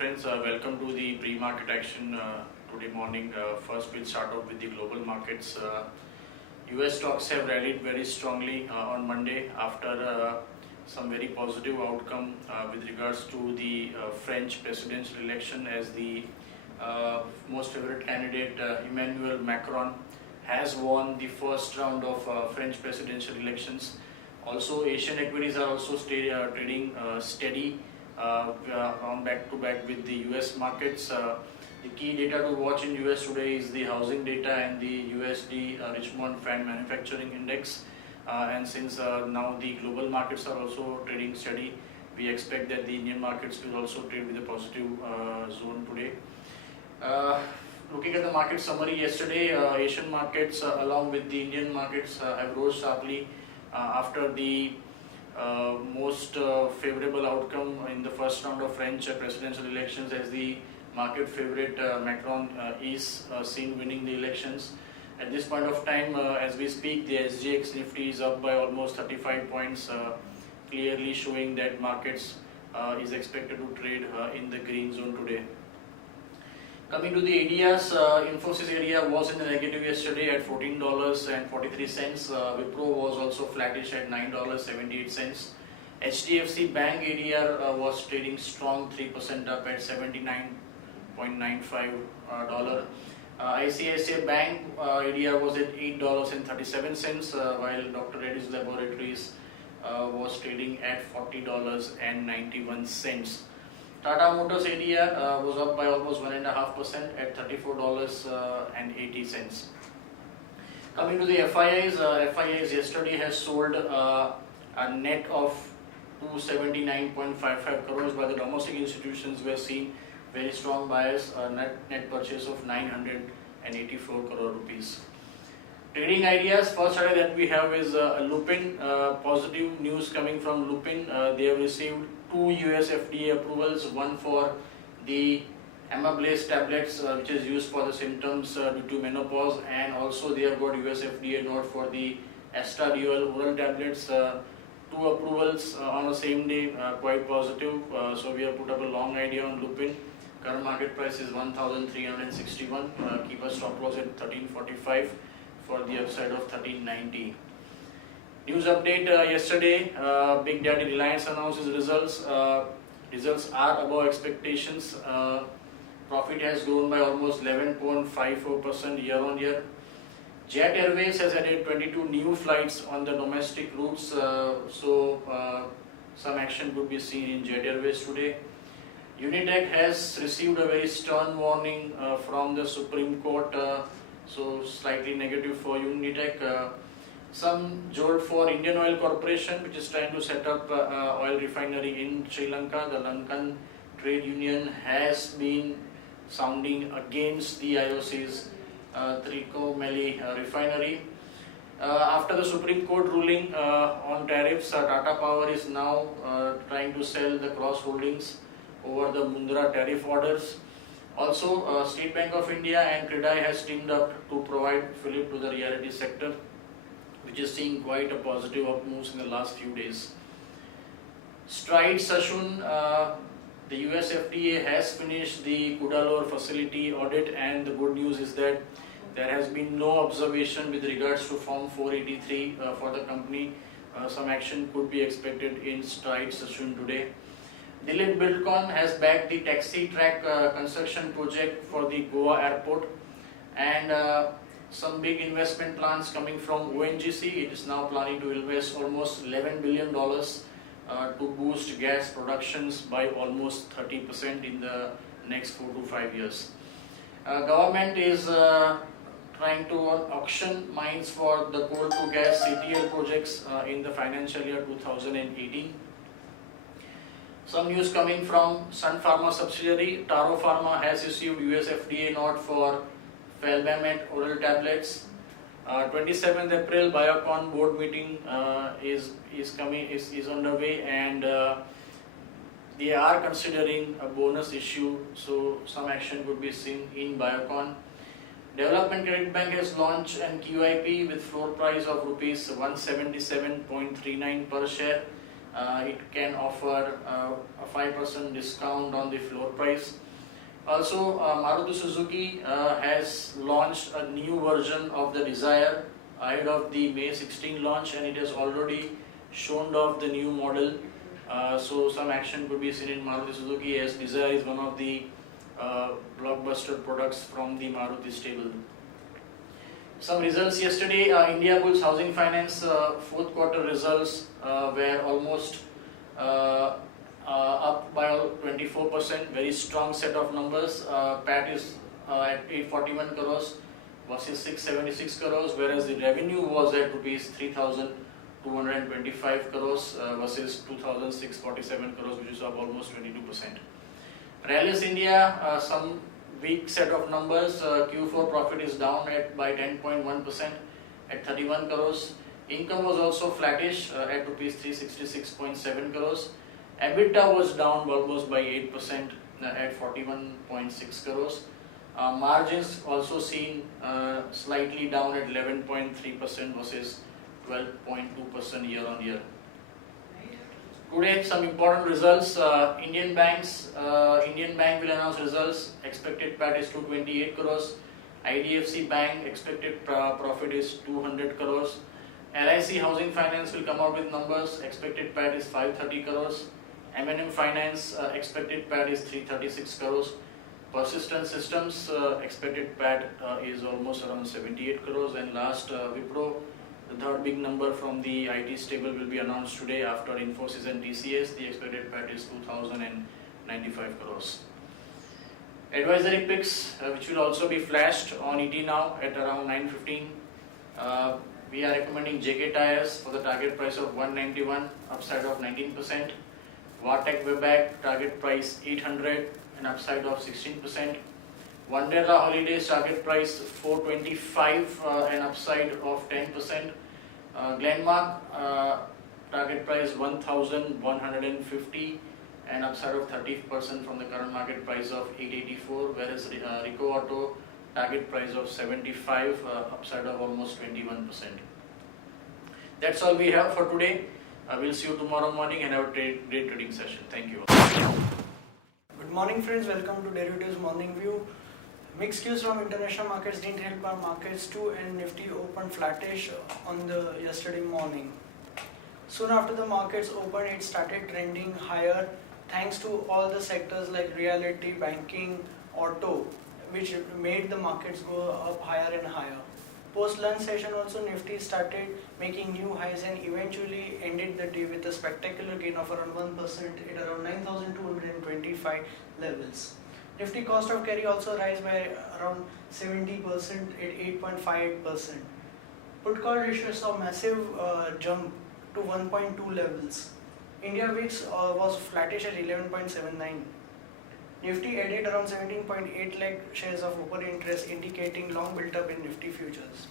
friends, welcome to the pre-market action today morning. First we'll start off with the global markets. US stocks have rallied very strongly on Monday after some very positive outcome with regards to the French presidential election, as the most favorite candidate Emmanuel Macron has won the first round of French presidential elections. Also, Asian equities are also trading steady on back-to-back with the US markets. The key data to watch in US today is the housing data and the USD Richmond Fan Manufacturing Index. And since now the global markets are also trading steady, we expect that the Indian markets will also trade with a positive zone today. Looking at the market summary yesterday, Asian markets along with the Indian markets have rose sharply after the most favorable outcome in the first round of French presidential elections, as the market favorite Macron is seen winning the elections. At this point of time, as we speak, the SGX Nifty is up by almost 35 points, clearly showing that markets is expected to trade in the green zone today. Coming to the ADRs, Infosys area was in the negative yesterday at $14.43. Wipro was also flattish at $9.78. HDFC Bank ADR was trading strong, 3% up at $79.95. ICICI Bank ADR was at $8.37, while Dr. Reddy's Laboratories was trading at $40.91. Tata Motors ADR was up by almost 1.5% at $34.80. Coming to the FIIs, FIIs yesterday has sold a net of 279.55 crores, while the domestic institutions were seen very strong buyers, net purchase of 984 crore rupees. Trading ideas, first idea that we have is Lupin. Positive news coming from Lupin. They have received 2 US FDA approvals, one for the Amablaze tablets, which is used for the symptoms due to menopause, and also they have got US FDA note for the estradiol oral tablets. 2 approvals on the same day, quite positive. So we have put up a long idea on Lupin. Current market price is 1,361. Keep a stop loss at 1345 for the upside of 1390. News update yesterday, Big Daddy Reliance announces results. Results are above expectations. Profit has grown by almost 11.54% year on year. Jet Airways has added 22 new flights on the domestic routes, so some action could be seen in Jet Airways today. Unitech has received a very stern warning from the Supreme Court, so slightly negative for Unitech. Some jolt for Indian Oil Corporation, which is trying to set up oil refinery in Sri Lanka. The Lankan Trade Union has been sounding against the IOC's Trincomalee refinery. After the Supreme Court ruling on tariffs, Tata Power is now trying to sell the cross holdings over the Mundra tariff orders. Also, State Bank of India and CREDAI has teamed up to provide fillip to the realty sector, which is seeing quite a positive up moves in the last few days. Stride Sashun, the US FDA has finished the Kudalore facility audit, and the good news is that there has been no observation with regards to Form 483 for the company. Some action could be expected in Stride Sashun today. Dilip Buildcon has backed the taxi track construction project for the Goa airport, and some big investment plans coming from ONGC. It is now planning to invest almost $11 billion to boost gas productions by almost 30% in the next 4 to 5 years. Government is trying to auction mines for the coal to gas CTL projects in the financial year 2018. Some news coming from Sun Pharma subsidiary. Taro Pharma has issued US FDA note for Felbamate oral tablets. 27th April Biocon board meeting is underway, and they are considering a bonus issue, so some action could be seen in Biocon. Development Credit Bank has launched an QIP with floor price of rupees 177.39 per share. it can offer a 5% discount on the floor price. Also, Maruti Suzuki has launched a new version of the Dzire ahead of the May 16 launch, and it has already shown off the new model. So some action could be seen in Maruti Suzuki, as Dzire is one of the blockbuster products from the Maruti stable. Some results yesterday, India Bulls Housing Finance fourth quarter results were almost up by 24%, very strong set of numbers. PAT is at 841 crores versus 676 crores, whereas the revenue was at rupees 3,225 crores versus 2,647 crores, which is up almost 22%. Rallis India, some weak set of numbers. Q4 profit is down by 10.1% at 31 crores. Income was also flattish at rupees 366.7 crores. EBITDA was down almost by 8% at 41.6 crores. Margins also seen slightly down at 11.3% versus 12.2% year on year. Today, some important results. Indian Bank will announce results. Expected PAT is 228 crores. IDFC Bank expected profit is 200 crores. LIC Housing Finance will come out with numbers. Expected PAT is 530 crores. M&M Finance expected PAT is 336 crores. Persistent Systems expected PAT is almost around 78 crores. And last, Wipro, the third big number from the IT stable, will be announced today after Infosys and TCS. The expected PAT is 2,095 crores. Advisory picks, which will also be flashed on ET now at around 9:15. We are recommending JK Tires for the target price of 191, upside of 19%. Vartech Webag, target price 800, an upside of 16%. Wonderla Holidays, target price 425, an upside of 10%. Glenmark, target price 1,150, an upside of 30% from the current market price of 884, whereas Rico Auto, target price of 75, upside of almost 21%. That's all we have for today. We'll see you tomorrow morning and have a great trading session. Thank you. Good morning, friends. Welcome to Derivatives Morning View. Mixed cues from international markets didn't help our markets too, and Nifty opened flattish on the yesterday morning. Soon after the markets opened, it started trending higher thanks to all the sectors like realty, banking, auto, which made the markets go up higher and higher. Post lunch session also, Nifty started making new highs and eventually ended the day with a spectacular gain of around 1% at around 9,225 levels. Nifty cost of carry also rise by around 70% at 8.58%. Put call ratio saw massive jump to 1.2 levels. India VIX was flattish at 11.79. Nifty added around 17.8 lakh shares of open interest, indicating long built up in Nifty futures.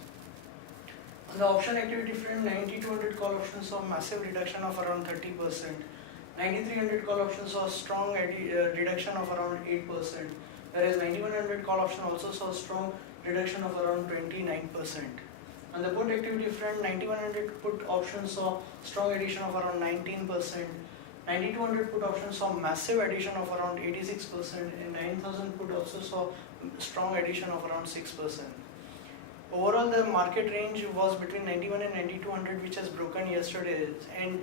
On the option activity front, 9200 call options saw massive reduction of around 30%. 9300 call options saw strong reduction of around 8%, whereas 9100 call option also saw strong reduction of around 29%. On the put activity front, 9100 put options saw strong addition of around 19%. 9200 put options saw massive addition of around 86%, and 9000 put also saw strong addition of around 6%. Overall, the market range was between 91 and 9200, which has broken yesterday, and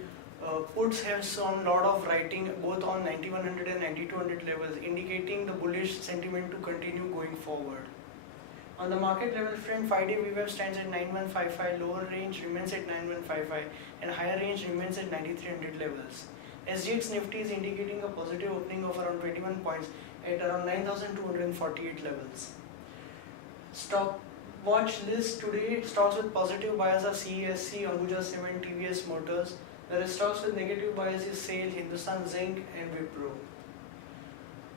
puts have shown lot of writing both on 9100 and 9200 levels, indicating the bullish sentiment to continue going forward. On the market level front, 5-day VWAP stands at 9155, lower range remains at 9155, and higher range remains at 9300 levels. SGX Nifty is indicating a positive opening of around 21 points at around 9,248 levels. Stock watch list today, stocks with positive bias are CESC, Ambuja Cement, TVS Motors, whereas stocks with negative bias is SAIL, Hindustan Zinc and Wipro.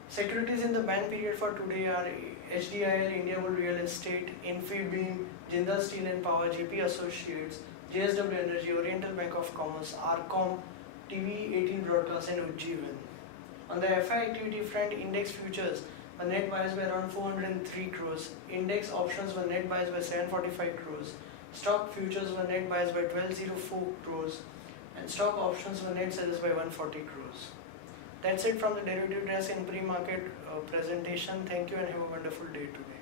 Securities in the ban period for today are HDIL, Indiawood Real Estate, Infibeam, Jindal Steel and Power, JP Associates, JSW Energy, Oriental Bank of Commerce, Arcom, TV18 Broadcast and Ujjivan. On the FI activity front, index futures were net buys by around 403 crores, index options were net buys by 745 crores, stock futures were net buys by 1204 crores, and stock options were net sellers by 140 crores. That's it from the derivative desk in pre-market presentation. Thank you and have a wonderful day today.